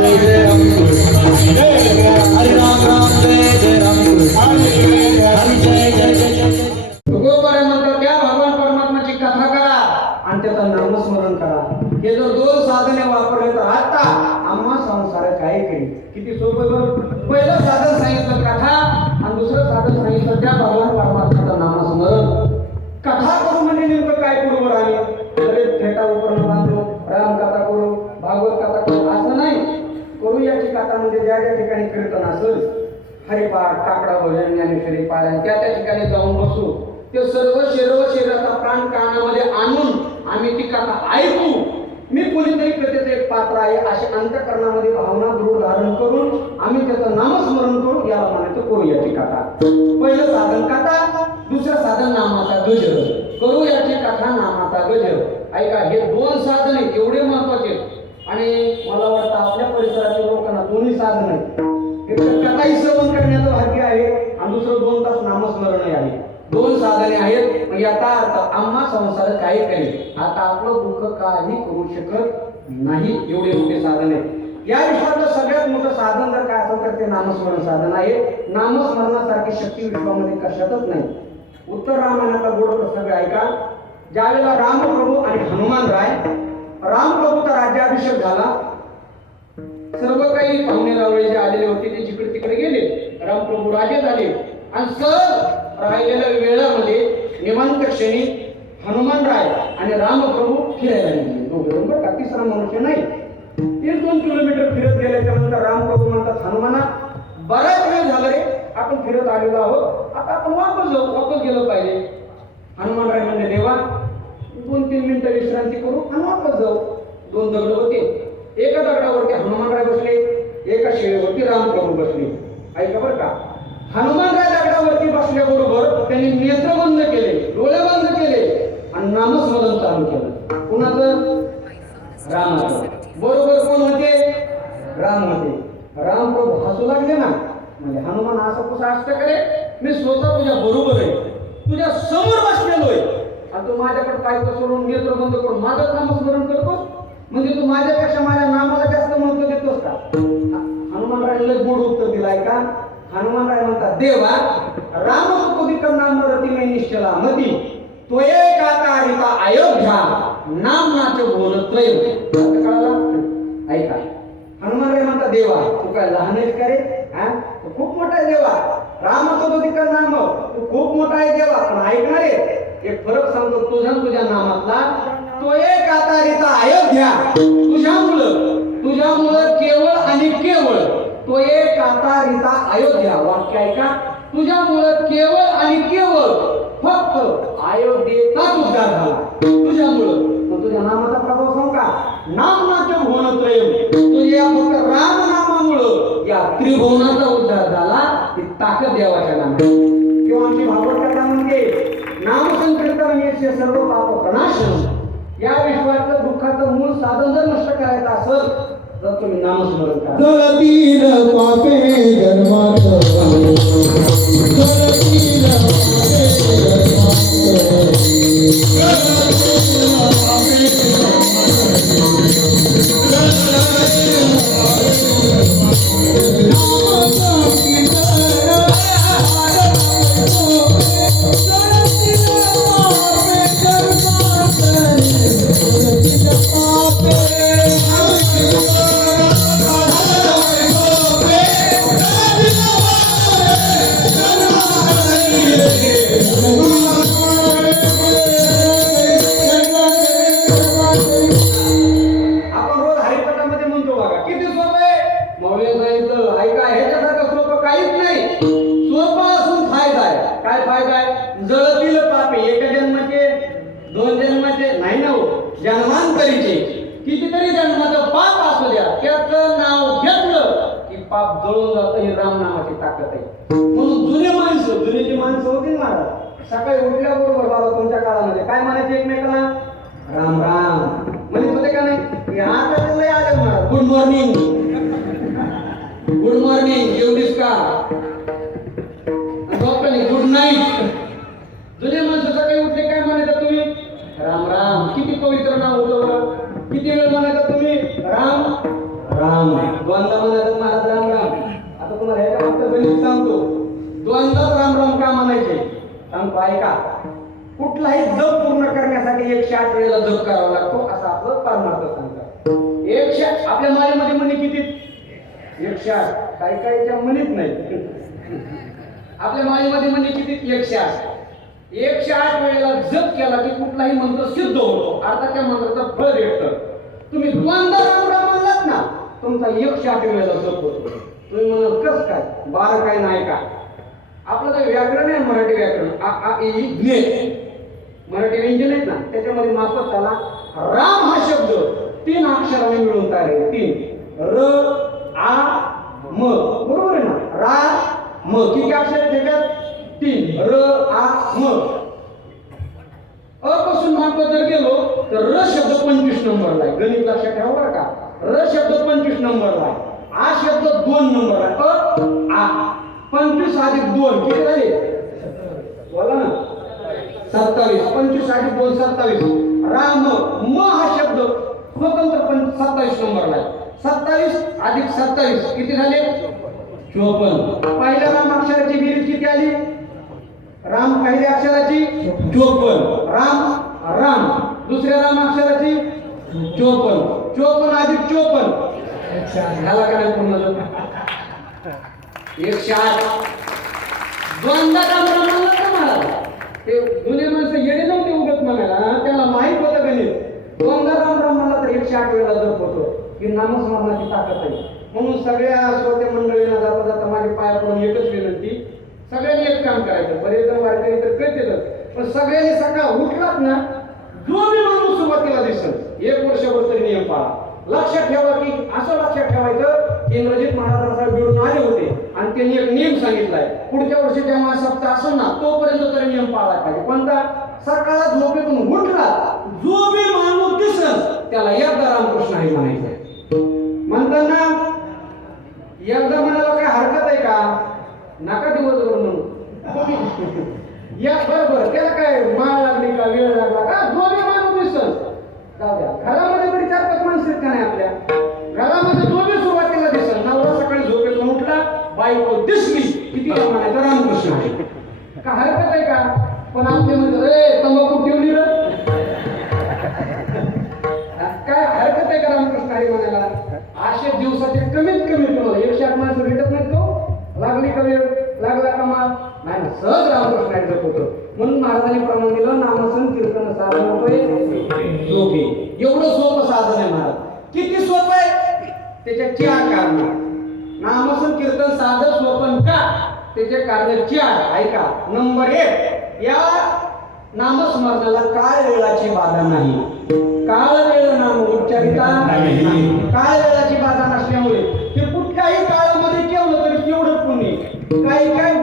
जय जय ज्ञानेश्वरी त्या त्या ठिकाणी जाऊन बसू. ते सर्व शरीर शरीराचा प्राण कानामध्ये आणून आम्ही ती कथा ऐकू. मी कोणीतरी कथेचं एक पात्र आहे अशी अंतकरणामध्ये भावना दृढ धारण करून आम्ही त्याचं नामस्मरण करू याला म्हणायचं करू याची कथा. पहिलं साधन कथा दुसरं साधन नामाचा गज करू याची कथा नामाचा गज ऐका हे दोन साधन आहेत एवढे महत्त्वाचे. आणि मला वाटतं आपल्या परिसरातील लोकांना दोन्ही साधन आहेत. कथाही श्रवण करण्याचं भाग्य आहे. आणि दुसरं दोन तास नामस्मरणही आहे दोन साधने आहेत म्हणजे आता अर्थ आम्हा संसार काही काही आता आपलं दुःख काही करू शकत नाही एवढे मोठे साधन. आहे या विश्वातलं सगळ्यात मोठं साधन जर काय असेल तर ते नामस्मरण साधन आहे. नामस्मरणासारखी शक्ती विश्वामध्ये कशातच नाही. उत्तर रामायणाचा गोड प्रसंग ऐका. ज्यावेळेला रामप्रभू आणि हनुमान राय रामप्रभूचा राज्याभिषेक झाला प्रभू राजे झाले. आणि सर राहिलेल्या वेळामध्ये निवांत क्षणी हनुमान राय आणि रामप्रभू फिरायला निघाले. बरोबर बरं का? तिसरा मनुष्य नाही. तीन दोन किलोमीटर फिरत गेल्याच्यानंतर रामप्रभू म्हणतात हनुमाना बराच वेळ झाला रे आपण फिरत आलेलो आहोत. आता आपण वापस जाऊ वापस गेलो पाहिजे. हनुमान राय म्हणजे देवा दोन तीन मिनिटं विश्रांती करू आणि वापस जाऊ. दोन दगड होते. एका दगडावरती हनुमान राय बसले एका शिळेवरती रामप्रभू बसले. ऐका बरं का. हनुमानराय दगडावरती बसल्याबरोबर त्यांनी नेत्र बंद केले डोळे बंद केले आणि नामस्मरण चालू केलं. कुणाचं? रामाचं. बरोबर कोण होते? राम होते रामप्रभू हसू लागले ना? म्हणजे हनुमान असं कसं असतं करे? मी स्वतः तुझ्या बरोबर आहे. तुझ्या समोर बसलेलो आहे. आणि तू माझ्याकडे पाहिजे सोडून नेत्र बंद करून माझं नामस्मरण करतोस? म्हणजे तू माझ्यापेक्षा माझ्या नामाला जास्त महत्त्व देतोस का? हनुमानरायला गोड उत्तर दिलाय का हनुमानराय म्हणतात देवा राम सुखोदिकर नाम रती मे निश्चला मती. तो एक आता हरिता अयोध्या नाम नाच बोल त्रय आता कळाला? ऐका. हनुमानराय म्हणतात देवा तू काय लहान आहेस का रे? हा? खूप मोठा आहे देवा. राम सुखोदिकर नाम तू खूप मोठा आहे देवा. पण ऐकणार आहे एक फरक सांगतो तुझ्या तुझ्या नामातला. तो एक आता अयोध्या माता आता रिता अयोध्या वाक्य ऐका तुझ्यामुळं केवळ आणि केवळ फक्त अयोध्येचाच उद्धार झाला. तुझ्यामुळं. मग तुझ्या नामाचा प्रभाव सांग का? नाम नाचक होणं तुझ्या फक्त राम नामामुळं या त्रिभुवनाचा उद्धार झाला. ती ताकद देवाच्या नामात किंवा आमची भागवत कथा म्हणते नामसंकीर्तन यश सर्व पाप प्रणाशन या विश्वातलं दुःखाचं मूळ साधन जर नष्ट करायचं असेल तर तुम्ही नामस्मरण करा जळतील पापे जन्मात जळतील पापे नाही ना हो जन्मांतरीचे कितीतरी जन्माचं पाप असू द्या त्याचं नाव घेतलं की पाप जळून जातं ही रामनामाची ताकद आहे. म्हणून जुने माणसं जुने जी माणसं होती ना सकाळी उठल्याबरोबर बाबा तुमच्या काळामध्ये काय म्हणायचे एकमेकाला? राम राम. म्हणजे होते का नाही? या आता आलं आले गुड मॉर्निंग. Good morning. दोनदा म्हणायचं महाराज राम राम. आता तुम्हाला ह्याच्या फक्त गणित सांगतो. दोनदाच राम राम का म्हणायचे? सांगतो ऐका. कुठलाही जप पूर्ण करण्यासाठी एकशे आठ वेळेला जप करावा लागतो असं आपलं परमार्थ सांगतात. एकशे आपल्या मायेमध्ये म्हणे किती? एकशे आठ काही काहीच्या म्हणत नाही. आपल्या मायेमध्ये म्हणे किती? एकशे आठ एकशे आठ वेळेला जप केला की कुठलाही मंत्र सिद्ध होतो. अर्थात त्या मंत्राचं फळ भेटतं. तुम्ही दोनदा तुमचा यक्ष आठ वेळेला जप होतो तुम्ही म्हणाल कस काय? बारा काय नाही का? आपलं जे व्याकरण आहे मराठी व्याकरण. आ आ ई, ज्ञे मराठी व्यंजन आहेत ना त्याच्यामध्ये माफत त्याला राम हा शब्द तीन अक्षराने मिळून तयार आहे. तीन. र आ म. बरोबर आहे ना? रा म. किती अक्षर आहेत त्याच्यात? तीन. र आ म. अ पासून जर गेलो तर र शब्द पंचवीस नंबरला आहे. गणित लक्षात ठेवा बरं का. र शब्द पंचवीस नंबरला आहे. आ शब्द दोन नंबर आहे. अ आ. पंचवीस अधिक दोन किती झाले? बोला ना. सत्तावीस. पंचवीस अधिक दोन सत्तावीस. राम म हा शब्द स्वतंत्र पण सत्तावीस नंबरला आहे. सत्तावीस अधिक सत्तावीस किती झाले? चोपन्न. पहिल्या राम अक्षराची बेरीज किती आली? राम पहिल्या अक्षराची चोपन्न. राम राम. दुसऱ्या राम अक्षराची चोपन्न चोपन्न अधिक चोपन्न झाला का नाही पूर्ण जो? एकशे आठ दोनदा राम राम म्हणलं का मला? ते जुने माणसं येणे नव्हते उगत म्हणायला त्याला माहीत होतं गणित दोनदा राम राम म्हणला तर एकशे आठ वेळेला जप होतो. की नामस्मरणाची ताकद आहे. म्हणून सगळ्या श्रोते मंडळींना जाता जाता माझ्या पाया पडून एकच विनंती. सगळ्यांनी एक काम करायचं. बरे जण वारकरी तर कळतेच पण सगळ्यांनी सकाळ उठलात ना जो मी माणूस सुरुवातीला दिसत एक वर्षभर तरी नियम पाळा. लक्षात ठेवा की असं लक्षात ठेवायचं की इंद्रजित महाराज मिळून आले होते आणि त्यांनी एक नियम सांगितलाय. पुढच्या वर्षी जेव्हा सप्ताह असेल ना तोपर्यंत तरी नियम पाळायला पाहिजे. कोणता? सकाळ झोपेतून उठला. जो बी माणूस दिसल त्याला एकदा रामकृष्ण आहे म्हणायचं म्हणताना एकदा म्हणायला काय हरकत आहे का? नका दिवसभर म्हणून या बरोबर त्याला काय माळ लागली का वेळ लागला का? जो बी जाऊ द्या घरामध्ये तरी चार पाच माणसं का नाही आपल्या? घरामध्ये जो बी सुरुवातीला दिसत नवरा सकाळी झोपेतून उठला बायको दिसली किती म्हणायचं रामकृष्ण आहे. का हरकत आहे का? पण आपले म्हणतात रे तंबाखू ठेवली रे काय हरकत आहे का रामकृष्ण हरी म्हणायला असे दिवसाचे कमीत कमी तुम्हाला एकशे आठ माणसं भेटत नाही तो हो? लागली का वेळ? लागला का माल? नाही सहज रामकृष्ण हरी होतं महाराजांनी प्रमाण दिलं नामसन कीर्तन साधन सोपे एवढं सोपं साधन आहे महाराज. किती सोपं आहे? त्याच्या चार कारण. नामसन कीर्तन साधं सोपन का? त्याचे कारण चार. ऐका. नंबर एक या नामस्मरणाला काळ वेळाची बाधा नाही. काळ वेळ नाम उच्चारिता नाही. काळ वेळाची बाधा नसल्यामुळे ते कुठल्याही काळामध्ये केलं तरी तेवढं पुण्य काही काही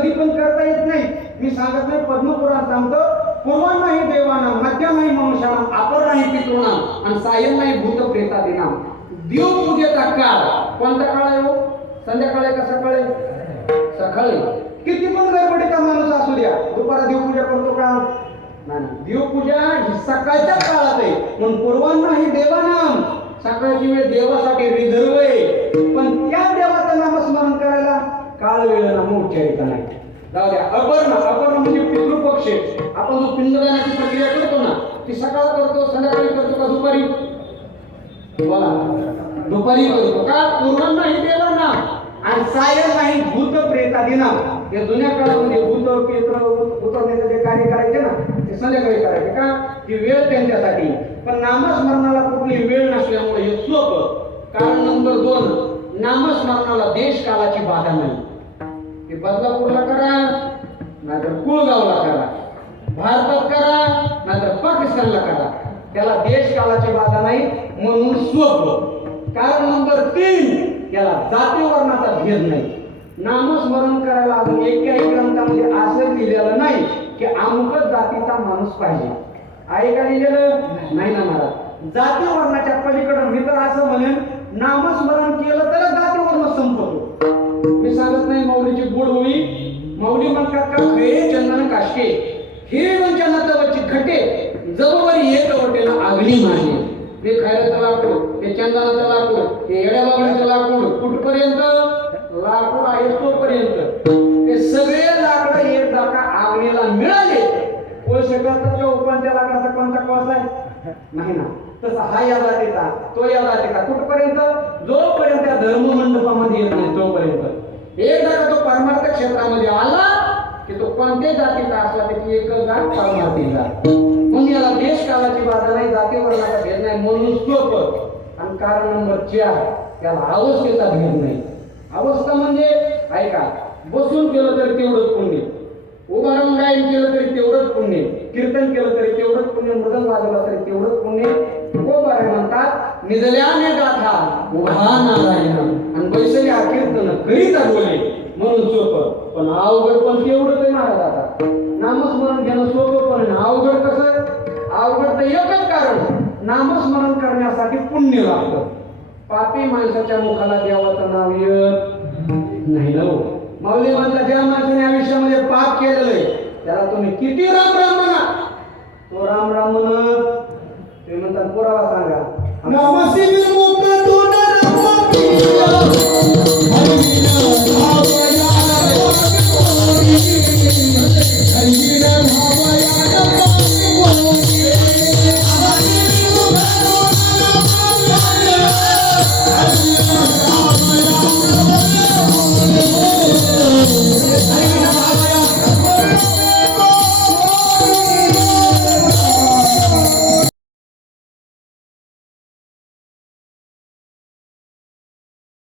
कधी पण करता येत नाही. मी सांगत नाही पद्मपुराण सांगतो पूर्वा नाही देवाना मध्य नाही मनुष्याना अपर नाही पितृणा आणि सायन नाही भूत प्रेतादिनाम देवपूजेचा काळ. कोणता काळ आहे हो? संध्याकाळी आहे का सकाळी सकाळी किती पण गडबडीचा माणूस असू द्या दुपारा देवपूजा करतो का? नाही नाही. देवपूजा ही सकाळच्या काळात आहे. म्हणून पूर्वांना ही देवानाम सकाळची वेळ देवासाठी रिझर्व आहे. पण त्या देवाचं नामस्मरण करायला काळ वेळ नाम नाही? जाऊ द्या. अपर्ण अपर्ण म्हणजे पितृपक्ष आपण जो पिंडदानाची प्रक्रिया करतो ना ती सकाळ करतो संध्याकाळी करतो का दुपारी? बोला दुपारी करतो. का? पूर्ण नाही देवा ना. आणि सायन नाही भूत प्रेतादी ना या जुन्या काळामध्ये भूत पेत्र उतरण्याचे जे कार्य करायचे ना ते संध्याकाळी करायचे का? ती वेळ त्यांच्यासाठी. पण नामस्मरणाला कुठली वेळ नसल्यामुळे हे सोपं कारण नंबर दोन नामस्मरणाला देश कालाची बाधा नाही. ते बदलापूरला करा नाहीतर कुळगावला करा. भारतात करा नाहीतर पाकिस्तानला करा. त्याला देश कालाची बाधा नाही म्हणून सोपं कारण नंबर तीन याला जाती वर्णाचा भेद नाही. नामस्मरण करायला अजून एकाही ग्रंथामध्ये असं लिहिलेलं नाही की अमुकच जातीचा माणूस पाहिजे. आहे का लिहिलेलं? नाही ना मला जाती वर्णाच्या पलीकडं मी तर असं म्हणेन नामस्मरण केलं तर माऊलीची गोड होई. माऊली म्हणतात का हे चंदन काशके हे वंचनातवची खटे जवळ एक वटेला आगली माझी हे खायला लाकूड हे चंदनाचं लाकूड हे येड्या बाबळीचं लाकूड कुठपर्यंत? लाकूड आहे तोपर्यंत. ते सगळे लाकडं एक का आग्नेला मिळाले. कोळशेकरचा उपांच्या लाकडाचा कोणता कॉस आहे? नाही ना. तसा हा या जातीचा तो या जातीचा. कुठपर्यंत? जोपर्यंत त्या धर्म मंडपामध्ये येत नाही तोपर्यंत. एकदा का तो परमार्थ क्षेत्रामध्ये आला की तो कोणत्याही जातीचा असला त्याची एकच जात परमार्थी जात. म्हणून याला देश कालाची बाधा नाही जाती वर्णाचा भेद नाही म्हणून सोपं. आणि कारण नंबर चार त्याला अवस्थेचा भेद नाही. अवस्था म्हणजे ऐका बसून केलं तरी तेवढंच पुण्य. उभा राहून गायन केलं तरी तेवढंच पुण्य. कीर्तन केलं तरी तेवढंच पुण्य. मृदंग वाजवला तरी तेवढंच पुण्य. गोबारे म्हणतात निजल्याने पापी मुखाला मुखाला देवाचं नाव येत नाही ना हो. माऊली म्हणता ज्या माणसाने आयुष्यामध्ये पाप केलेलं आहे त्याला तुम्ही किती राम राम म्हणा. तो राम राम म्हणत ते म्हणतात पुरावा सांगा. नमस्ते